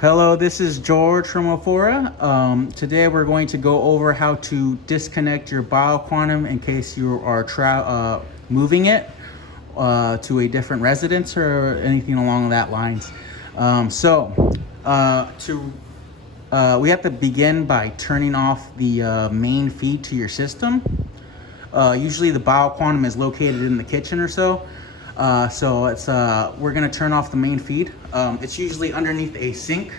Hello, this is George from Afora. Today we're going to go over how to disconnect your BioQuantum in case you are moving it to a different residence or anything along that lines. We have to begin by turning off the main feed to your system. Usually the BioQuantum is located in the kitchen or so. We're gonna turn off the main feed. It's usually underneath a sink,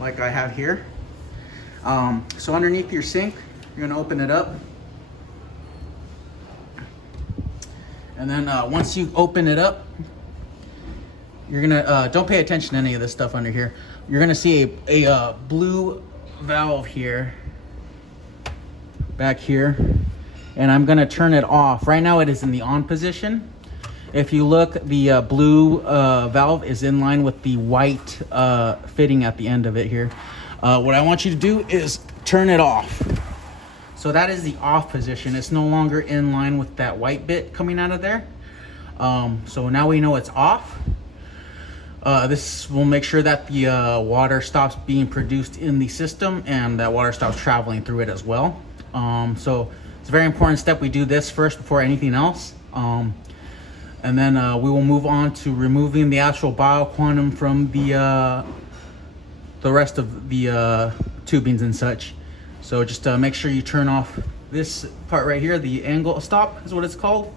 like I have here. So underneath your sink, you're gonna open it up. And then once you open it up, you're gonna, don't pay attention to any of this stuff under here. You're gonna see a blue valve here, back here. And I'm gonna turn it off. Right now it is in the on position. If you look, the blue valve is in line with the white fitting at the end of it here. What I want you to do is turn it off. So that is the off position. It's no longer in line with that white bit coming out of there. So now we know it's off. This will make sure that the water stops being produced in the system and that water stops traveling through it as well. So it's a very important step. We do this first before anything else. And then we will move on to removing the actual BioQuantum from the rest of the tubings and such. So just make sure you turn off this part right here, the angle stop is what it's called.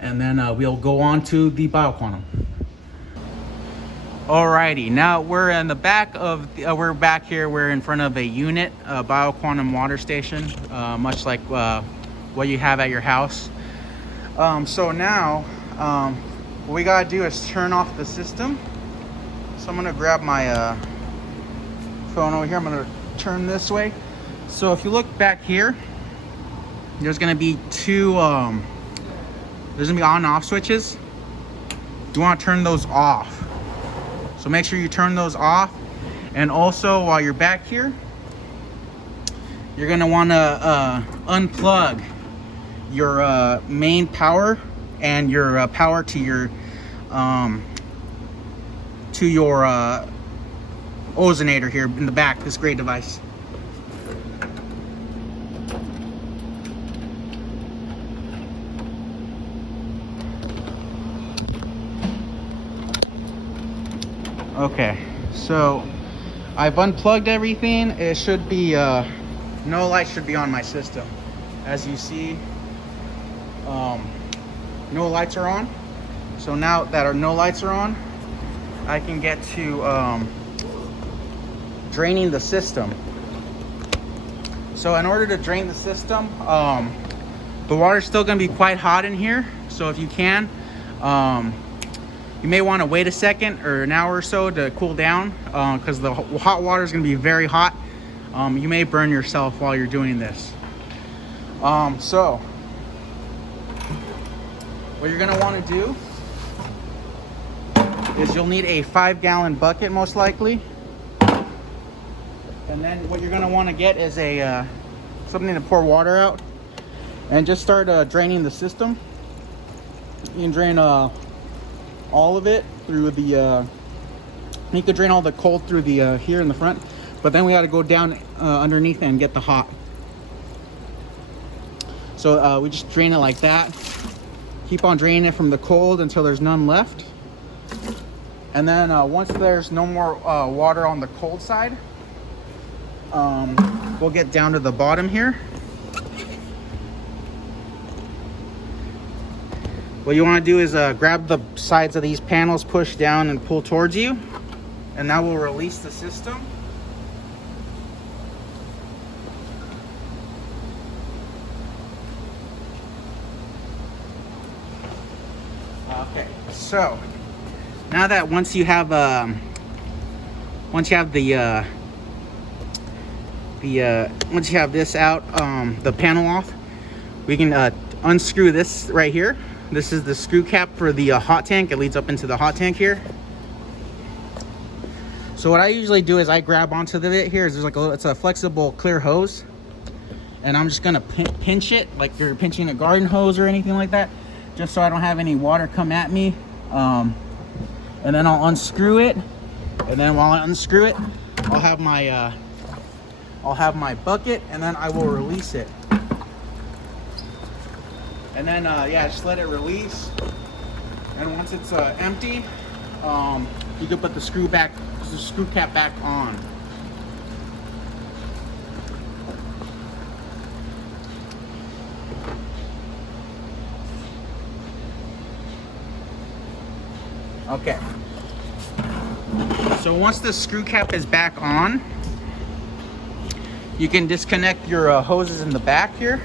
And then we'll go on to the BioQuantum. Alrighty, now we're in the back of, we're back here, we're in front of a unit, a BioQuantum water station, much like what you have at your house. So now, what we gotta do is turn off the system. So I'm gonna grab my phone over here. I'm gonna turn this way. So if you look back here, there's gonna be two, there's gonna be on and off switches. You wanna turn those off. So make sure you turn those off. And also while you're back here, you're gonna wanna unplug your main power and your power to your ozonator here in the back, this great device. Okay, so I've unplugged everything. It should be no light should be on my system. As you see, no lights are on. So now that no lights are on, I can get to draining the system. So in order to drain the system, the water's still gonna be quite hot in here. So if you can, you may wanna wait a second or an hour or so to cool down, because the hot water is gonna be very hot. You may burn yourself while you're doing this. So what you're gonna wanna do is you'll need a 5-gallon bucket most likely. And then what you're gonna wanna get is a something to pour water out and just start draining the system. You can drain all of it through the, you can drain all the cold through the here in the front, but then we gotta go down underneath and get the hot. So we just drain it like that. Keep on draining it from the cold until there's none left. And then once there's no more water on the cold side, we'll get down to the bottom here. What you want to do is grab the sides of these panels, push down and pull towards you, and that will release the system. Okay, so now that once you have the once you have this out, the panel off, we can unscrew this right here. This is the screw cap for the hot tank. It leads up into the hot tank here. So what I usually do is I grab onto the bit here. There's like it's a flexible clear hose, and I'm just gonna pinch it like you're pinching a garden hose or anything like that, just so I don't have any water come at me. And then I'll unscrew it, And then while I unscrew it, I'll have my bucket, and then I will release it. And then yeah, just let it release. And once it's empty, you can put the screw cap back on. Okay. So once the screw cap is back on, you can disconnect your hoses in the back here.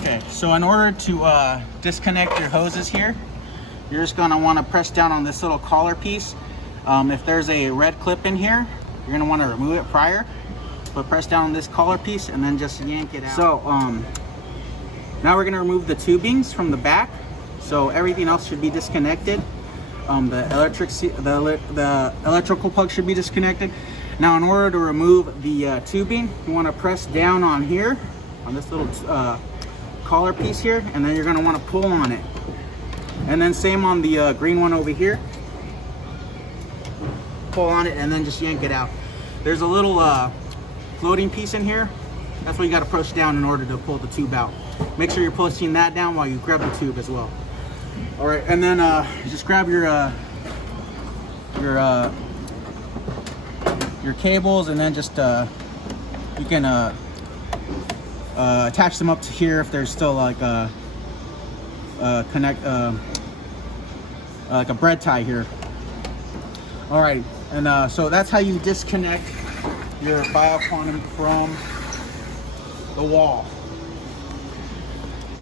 Okay, so in order to disconnect your hoses here, you're just gonna wanna press down on this little collar piece. If there's a red clip in here, you're gonna wanna remove it prior, but press down on this collar piece and then just yank it out. So now we're gonna remove the tubings from the back. So everything else should be disconnected. The electrical plug should be disconnected. Now in order to remove the tubing, you wanna press down on here, on this little collar piece here, and then you're gonna wanna pull on it. And then same on the green one over here. Pull on it and then just yank it out. There's a little floating piece in here. That's what you gotta push down in order to pull the tube out. Make sure you're pushing that down while you grab the tube as well. All right, and then just grab your cables, and then just you can attach them up to here if there's still like a like a bread tie here. All right, and so that's how you disconnect your Bioquantum from the wall.